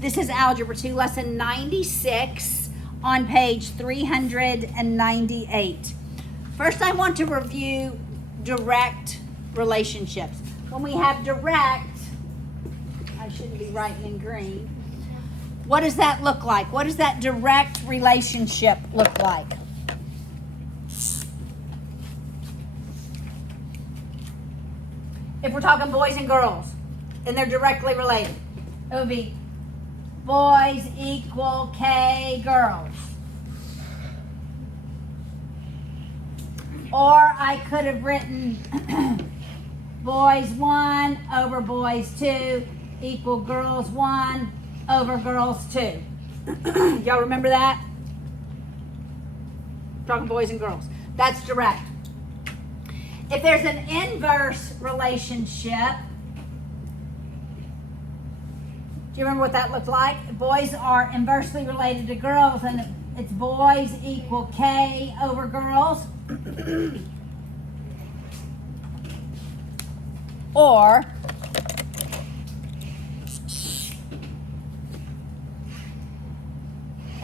This is Algebra 2, lesson 96 on page 398. First, I want to review direct relationships. When we have direct, I shouldn't be writing in green. What does that look like? What does that direct relationship look like? If we're talking boys and girls, and they're directly related, it would be boys equal K girls. Or I could have written boys 1 over boys 2 equal girls 1 over girls 2. Y'all remember that? Talking boys and girls. That's direct. If there's an inverse relationship, do you remember what that looked like? Boys are inversely related to girls, and it's boys equal K over girls. Or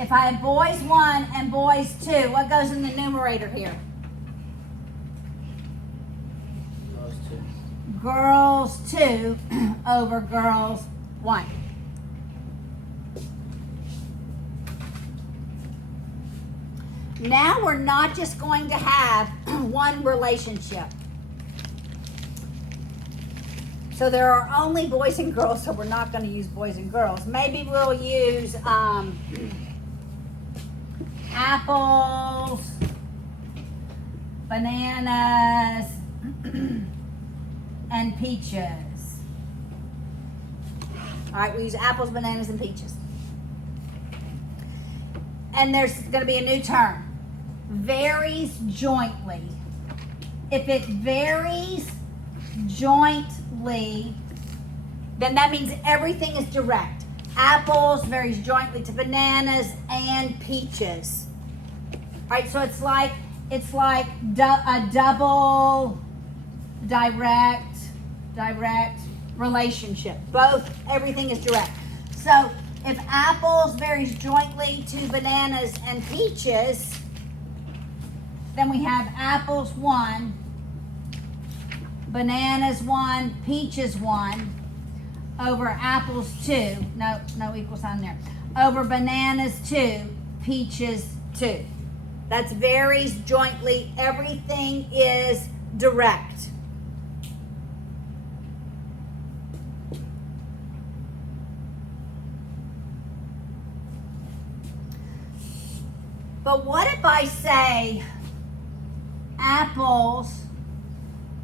if I have boys 1 and boys 2, what goes in the numerator here? Girls 2 over girls 1. Now we're not just going to have one relationship. So there are only boys and girls, so we're not going to use boys and girls. Maybe we'll use apples, bananas, and peaches. All right, we use apples, bananas, and peaches. And there's going to be a new term. Varies jointly. If it varies jointly, then that means everything is direct. Apples varies jointly to bananas and peaches. All right, so it's like a double direct relationship. Everything is direct. So if apples varies jointly to bananas and peaches, then we have apples 1, bananas 1, peaches 1, over apples 2, no equal sign there, over bananas 2, peaches 2. That's varies jointly. Everything is direct. But what if I say apples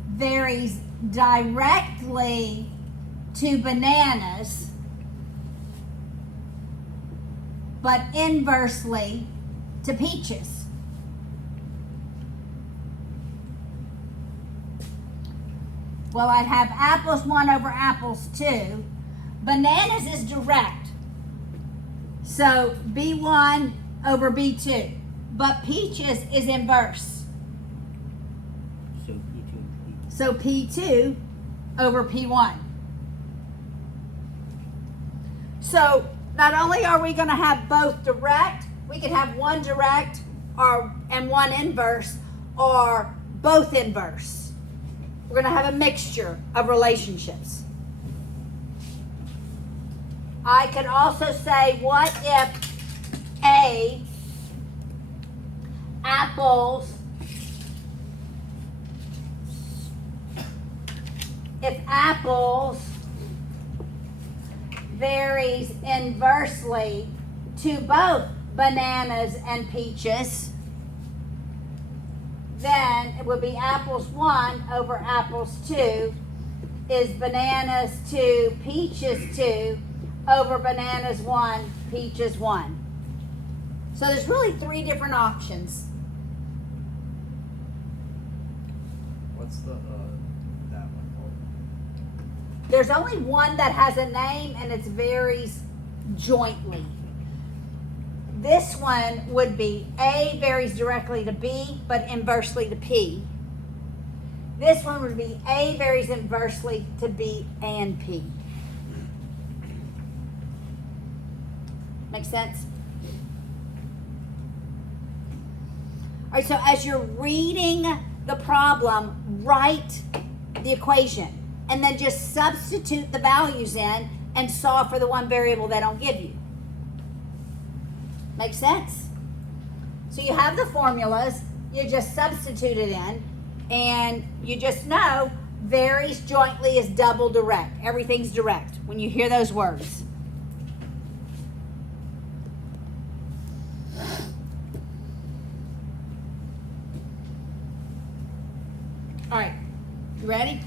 varies directly to bananas, but inversely to peaches? Well, I'd have apples 1 over apples 2. Bananas is direct, so B1 over B2, but peaches is inverse. So P2 over P1. So not only are we going to have both direct, we could have one direct and one inverse, or both inverse. We're going to have a mixture of relationships. I could also say, what if if apples varies inversely to both bananas and peaches, then it would be apples 1 over apples 2 is bananas 2, peaches 2 over bananas 1, peaches 1. So there's really 3 different options. What's the that one called? There's only one that has a name, and it varies jointly. This one would be A varies directly to B, but inversely to P. This one would be A varies inversely to B and P. Make sense? All right, so as you're reading the problem, write the equation and then just substitute the values in and solve for the one variable they don't give you. Make sense? So you have the formulas, you just substitute it in, and you just know varies jointly is double direct. Everything's direct when you hear those words. All right, you ready?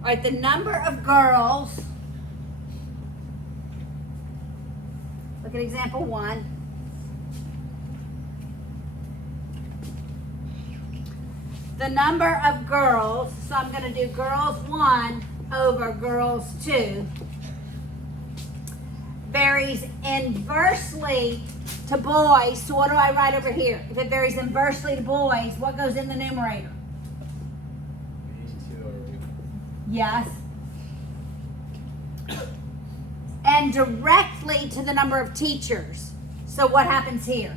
All right, the number of girls, look at example 1. The number of girls, so I'm going to do girls 1 over girls 2, varies inversely to boys. So what do I write over here? If it varies inversely to boys, what goes in the numerator? Yes. And directly to the number of teachers. So what happens here?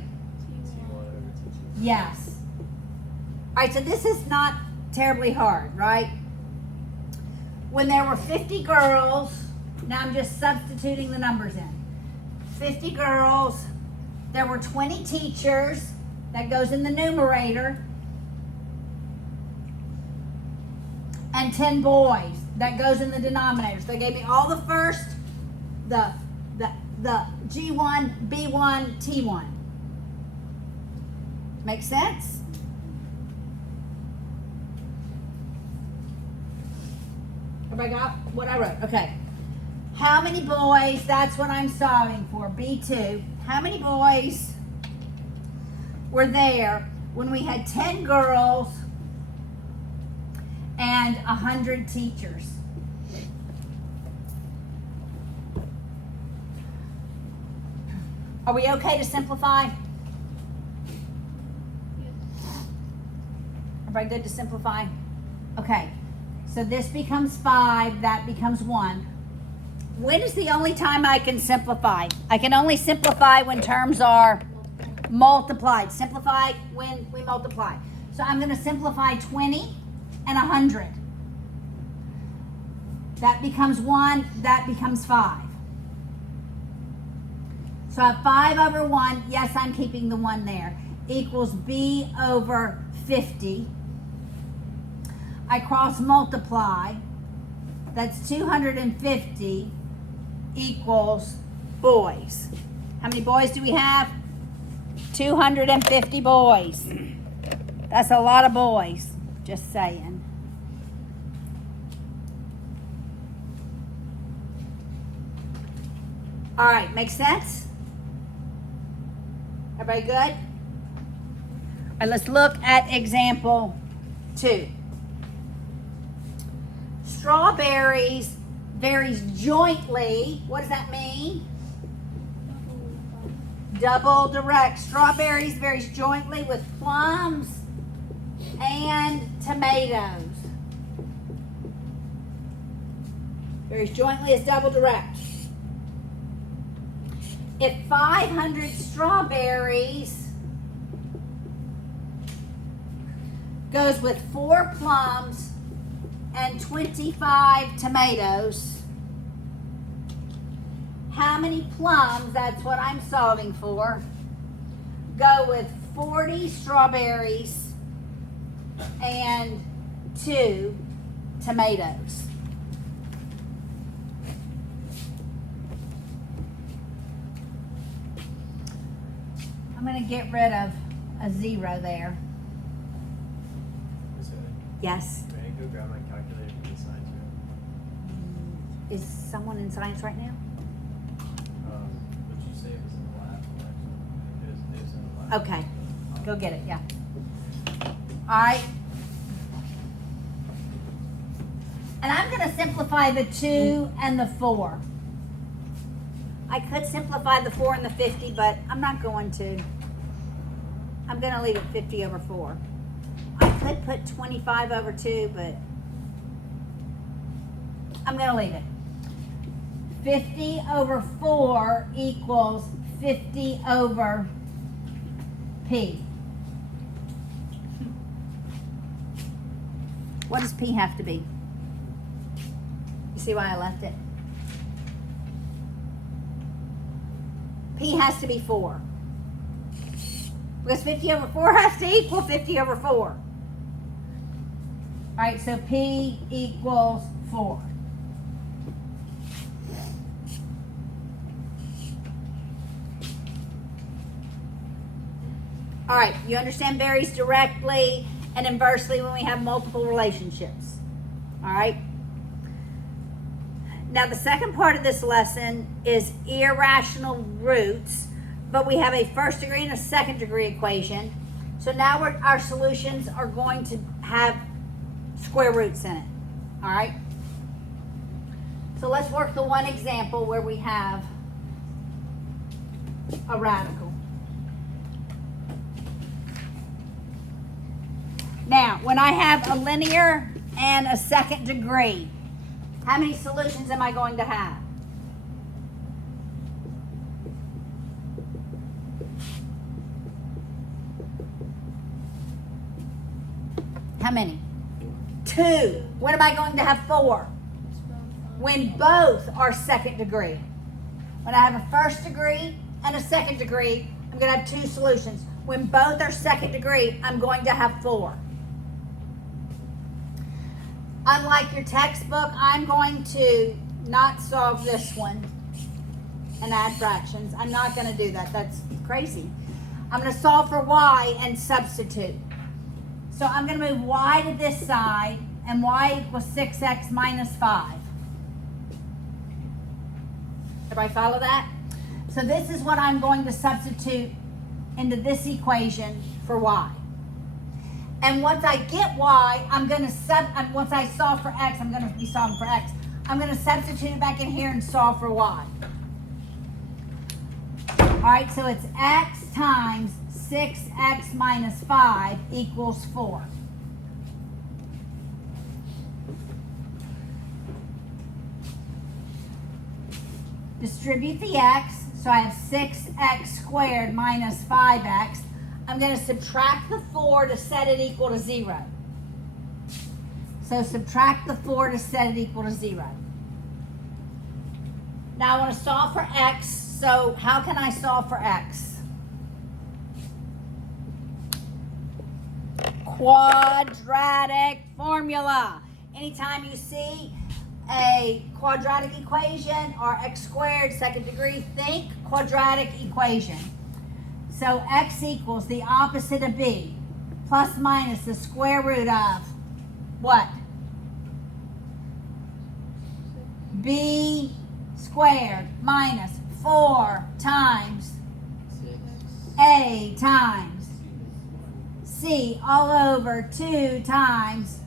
Yes. All right, so this is not terribly hard, right? When there were 50 girls, now I'm just substituting the numbers in. 50 girls, there were 20 teachers, that goes in the numerator, and 10 boys, that goes in the denominator. So they gave me all the first, the G1, B1, T1. Make sense? Everybody got what I wrote? Okay. How many boys, that's what I'm solving for, B2. How many boys were there when we had 10 girls and 100 teachers? Are we okay to simplify? Everybody good to simplify? Okay. So this becomes 5, that becomes 1. When is the only time I can simplify? I can only simplify when terms are multiplied. Simplify when we multiply. So I'm going to simplify 20 and 100. That becomes 1, that becomes 5. So I have 5 over 1, yes, I'm keeping the 1 there, equals B over 50. I cross multiply, that's 250 equals boys. How many boys do we have? 250 boys. That's a lot of boys, just saying. All right, makes sense? Everybody good? All right, let's look at example 2. Strawberries varies jointly. What does that mean? Double direct. Strawberries varies jointly with plums and tomatoes. Varies jointly is double direct. If 500 strawberries goes with 4 plums and 25 tomatoes, how many plums, that's what I'm solving for, go with 40 strawberries and 2 tomatoes? I'm going to get rid of a 0 there. Yes. Can I go grab my calculator from the science room? Is someone in science right now? Would you say it was in the lab? It was in the lab. Okay. Go get it, yeah. All right. And I'm going to simplify the 2 and the 4. I could simplify the 4 and the 50, but I'm not going to. I'm going to leave it 50 over 4. I could put 25 over 2, but I'm going to leave it. 50 over 4 equals 50 over P. What does P have to be? You see why I left it? P has to be 4. Because 50 over 4 has to equal 50 over 4. All right, so P equals 4. All right, you understand varies directly and inversely when we have multiple relationships. All right. Now the second part of this lesson is irrational roots, but we have a first degree and a second degree equation. So now our solutions are going to have square roots in it. All right. So let's work the one example where we have a radical. Now, when I have a linear and a second degree, how many solutions am I going to have? How many? 2. When am I going to have 4? When both are second degree. When I have a first degree and a second degree, I'm going to have 2 solutions. When both are second degree, I'm going to have 4. Unlike your textbook, I'm going to not solve this one and add fractions. I'm not going to do that. That's crazy. I'm going to solve for y and substitute. So I'm going to move y to this side, and y equals 6x minus 5. Everybody follow that? So this is what I'm going to substitute into this equation for y. And once I get y, I'm going to once I solve for x, I'm going to be solving for x. I'm going to substitute it back in here and solve for y. All right, so it's x times 6x minus 5 equals 4. Distribute the x, so I have 6x squared minus 5x. I'm going to subtract the 4 to set it equal to 0. So subtract the 4 to set it equal to 0. Now I want to solve for x, so how can I solve for x? Quadratic formula. Anytime you see a quadratic equation or x squared second degree, think quadratic equation. So x equals the opposite of b plus minus the square root of what? B squared minus 4 times a times c all over 2 times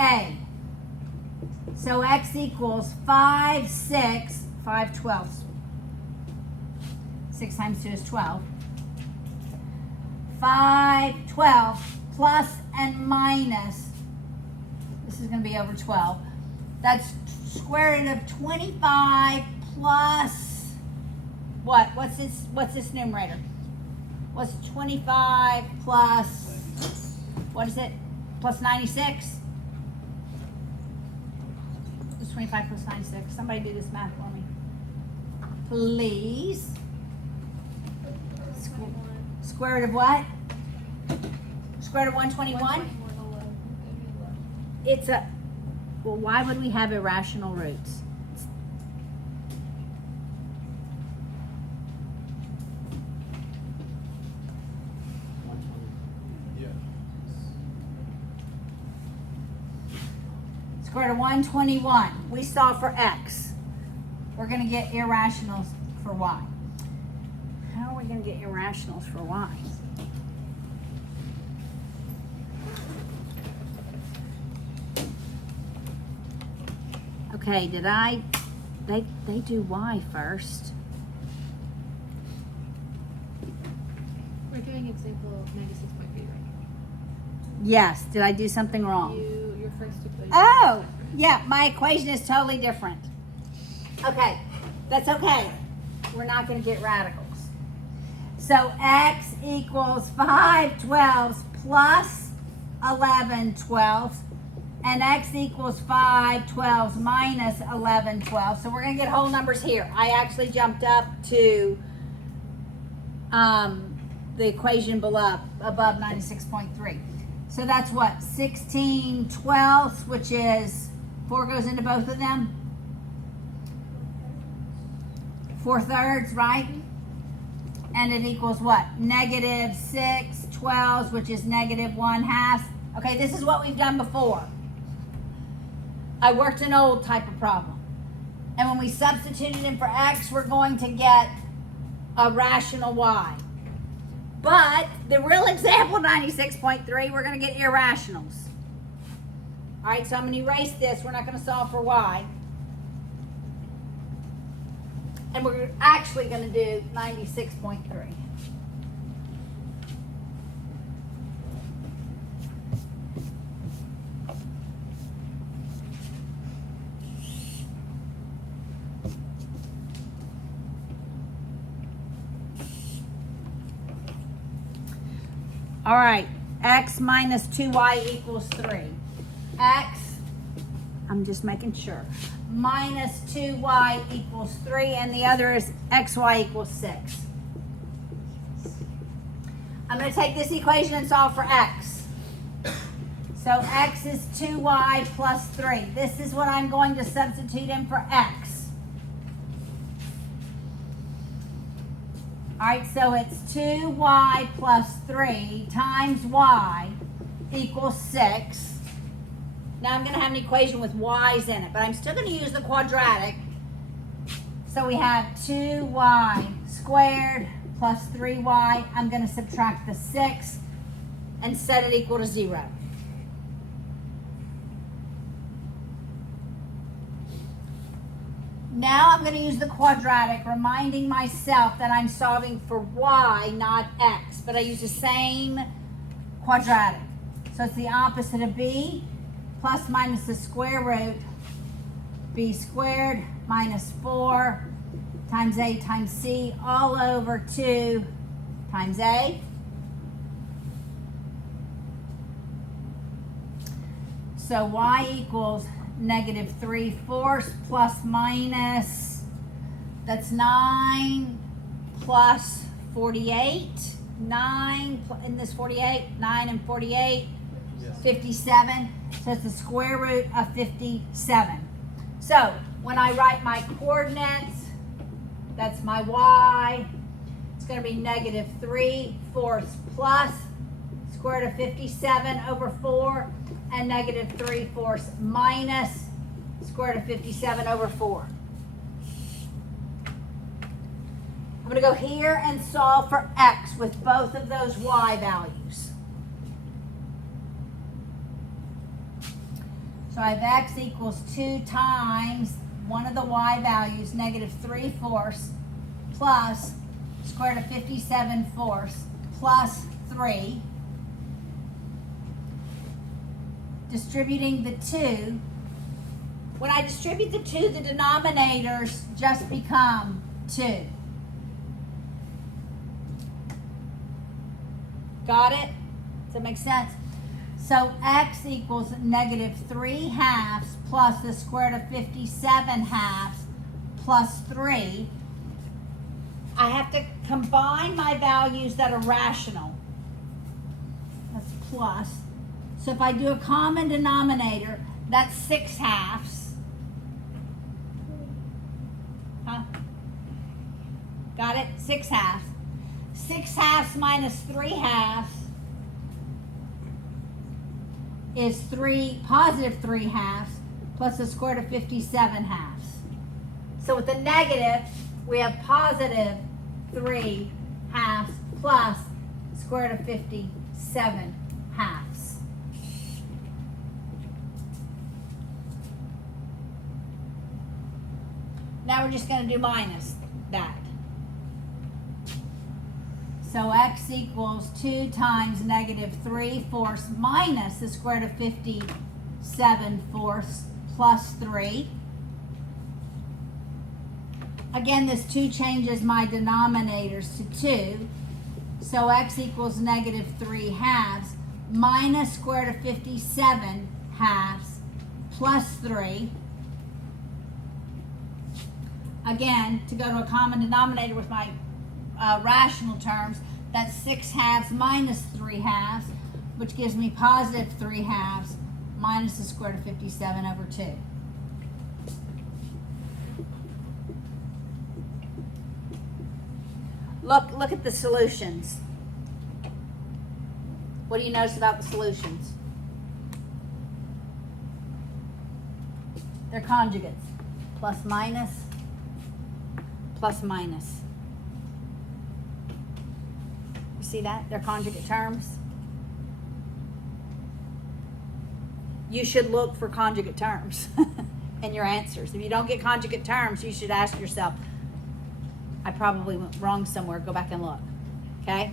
a. So x equals 5, 6, 5 twelfths. 6 times 2 is 12. 5 12 plus and minus. This is going to be over 12. That's square root of 25 plus what? What's this numerator? What's 25 plus, what is it? Plus 96? What's 25 plus 96? Somebody do this math for me. Please. Square root of what? Square root of 121? It's a, well, why would we have irrational roots? Square root of 121. We solve for x. We're going to get irrationals for y. How are we going to get irrationals for y? Okay, they do y first. We're doing example 96.3 right now. Yes, did I do something wrong? Your first equation. Oh, yeah, my equation is totally different. Okay, that's okay. We're not going to get radicals. So x equals 5/12 plus 11/12, and x equals 5/12 minus 11/12. So we're going to get whole numbers here. I actually jumped up to the equation below, above 96.3. So that's what, 16/12, which is 4 goes into both of them. 4/3, right? And it equals what? Negative 6/12, which is negative 1/2. Okay, this is what we've done before. I worked an old type of problem. And when we substituted in for x, we're going to get a rational y. But the real example, 96.3, we're going to get irrationals. All right, so I'm going to erase this. We're not going to solve for y. And we're actually going to do 96.3. All right, x minus 2y equals 3. X, I'm just making sure, minus 2y equals 3, and the other is xy equals 6. I'm going to take this equation and solve for x. So x is 2y plus 3. This is what I'm going to substitute in for x. All right, so it's 2y plus 3 times y equals 6. Now I'm going to have an equation with y's in it, but I'm still going to use the quadratic. So we have 2y squared plus 3y. I'm going to subtract the 6 and set it equal to 0. Now I'm going to use the quadratic, reminding myself that I'm solving for y, not x. But I use the same quadratic. So it's the opposite of b, plus minus the square root, b squared minus 4 times a times c, all over 2 times a. So y equals negative 3/4 plus minus, that's 9 plus 48. 9 in this 48, 9 and 48, Yes. 57. So it's the square root of 57. So when I write my coordinates, that's my y. It's going to be negative 3/4 plus square root of 57 over 4, and negative 3/4 minus square root of 57 over 4. I'm going to go here and solve for x with both of those y values. So I have x equals 2 times one of the y values, negative 3/4 plus square root of 57/4 plus 3. Distributing the 2. When I distribute the 2, the denominators just become 2. Got it? Does that make sense? So x equals negative 3/2 plus the square root of 57/2 plus 3. I have to combine my values that are rational. That's plus. So if I do a common denominator, that's 6/2. Huh? Got it? 6/2. 6/2 minus 3/2 is positive 3/2 plus the square root of 57/2. So with the negative, we have positive 3/2 plus square root of 57/2. Now we're just going to do minus that. So x equals 2 times negative 3/4 minus the square root of 57/4 plus 3. Again, this 2 changes my denominators to 2. So x equals negative 3 halves minus square root of 57 halves plus 3. Again, to go to a common denominator with my rational terms, that's 6 halves minus 3 halves, which gives me positive 3 halves minus the square root of 57 over 2. Look at the solutions. What do you notice about the solutions? They're conjugates. Plus minus, plus minus. You see that? They're conjugate terms. You should look for conjugate terms in your answers. If you don't get conjugate terms, you should ask yourself, I probably went wrong somewhere. Go back and look. Okay?